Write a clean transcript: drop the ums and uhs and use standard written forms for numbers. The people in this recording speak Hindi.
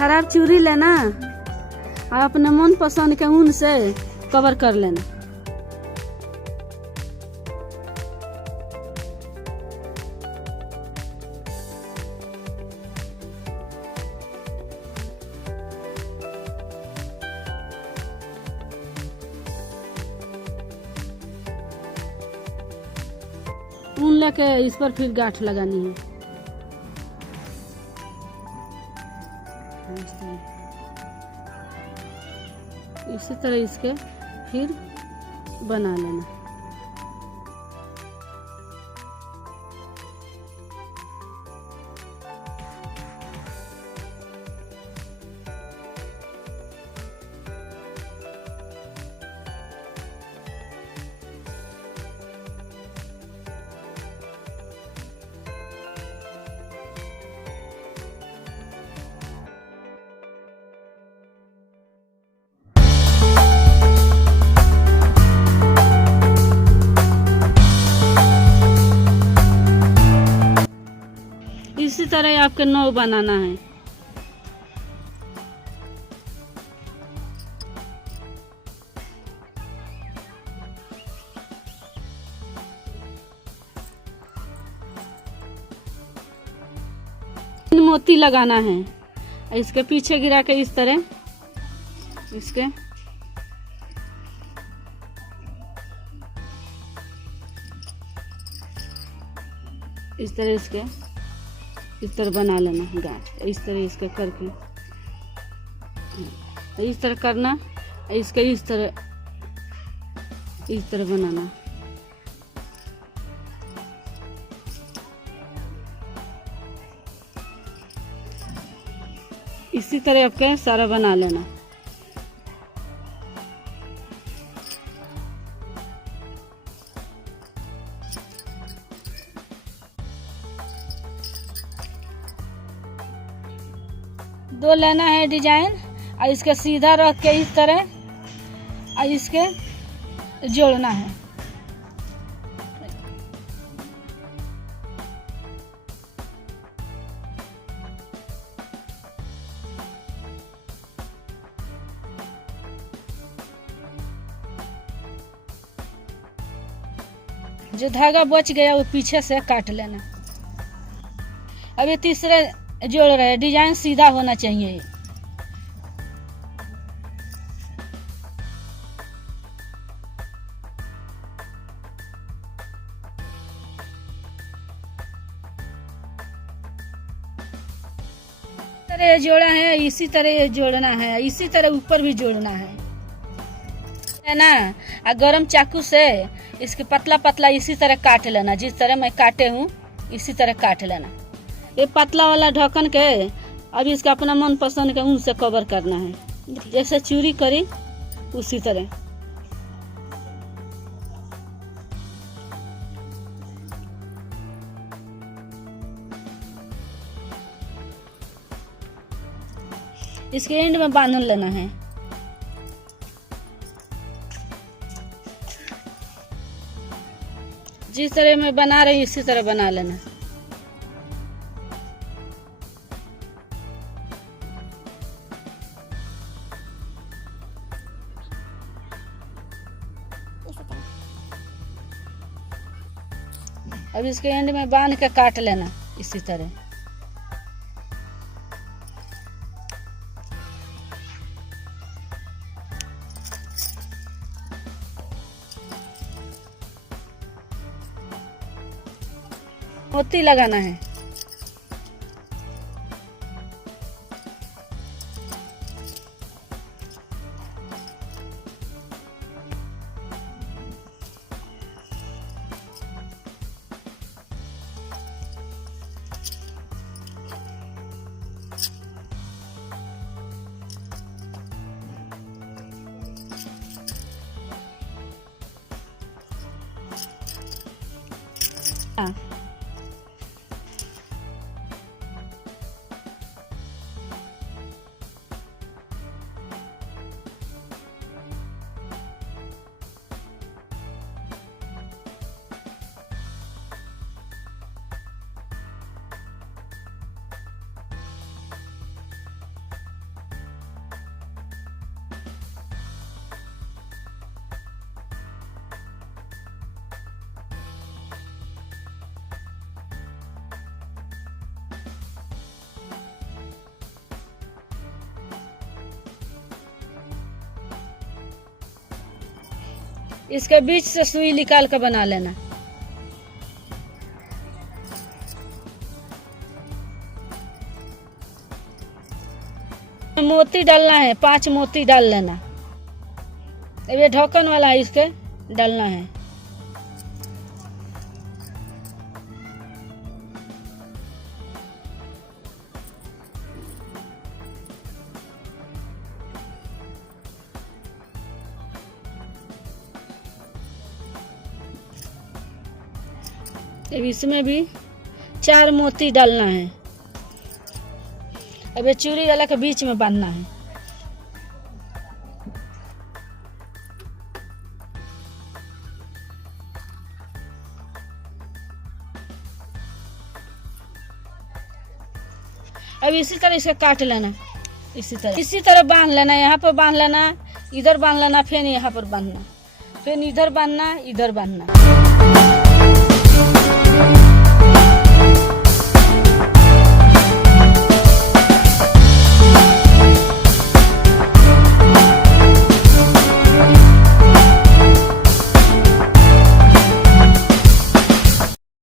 खराब चूड़ी लेना और अपने मन पसंद के ऊन से कवर कर लेना। ऊन लेके इस पर फिर गांठ लगानी है। इसी तरह इसके फिर बना लेना। इसी तरह आपके 9 बनाना है। मोती लगाना है। इसके पीछे गिरा के इस तरह इसके इस तरह इसके इस तरह बना लेना गांठ। इस तरह इसके करके इस तरह करना। इसके इस तरह बनाना। इसी तरह आपके सारा बना लेना। दो लेना है डिजाइन और इसके सीधा रख के इस तरह और इसके जोड़ना है। जो धागा बच गया वो पीछे से काट लेना। अब ये तीसरे जोड़ रहे, डिजाइन सीधा होना चाहिए। तरह जोड़ा है, इसी तरह जोड़ना है, इसी तरह ऊपर भी जोड़ना है ना। और गरम चाकू से इसके पतला पतला इसी तरह काट लेना। जिस तरह मैं काटे हूँ इसी तरह काट लेना। ये पतला वाला ढक्कन के अब इसका अपना मन पसंद के ऊन से कवर करना है। जैसे चूड़ी करी उसी तरह। इसके एंड में बांध लेना है। जिस तरह मैं बना रही इसी तरह बना लेना। अब इसके एंड में बांध के काट लेना इसी तरह। मोती लगाना है। हाँ। इसके बीच से सुई निकाल कर बना लेना। मोती डालना है, 5 मोती डाल लेना। अब ये ढक्कन वाला है, इसके डालना है। अब इसमें भी 4 मोती डालना है। अब ये चूड़ी वाला के बीच में बांधना है। अब इसी तरह इसे काट लेना, इसी तरह बांध लेना। यहाँ पर बांध लेना, इधर बांध लेना, फिर यहाँ पर बांधना, फिर इधर बांधना, इधर बांधना।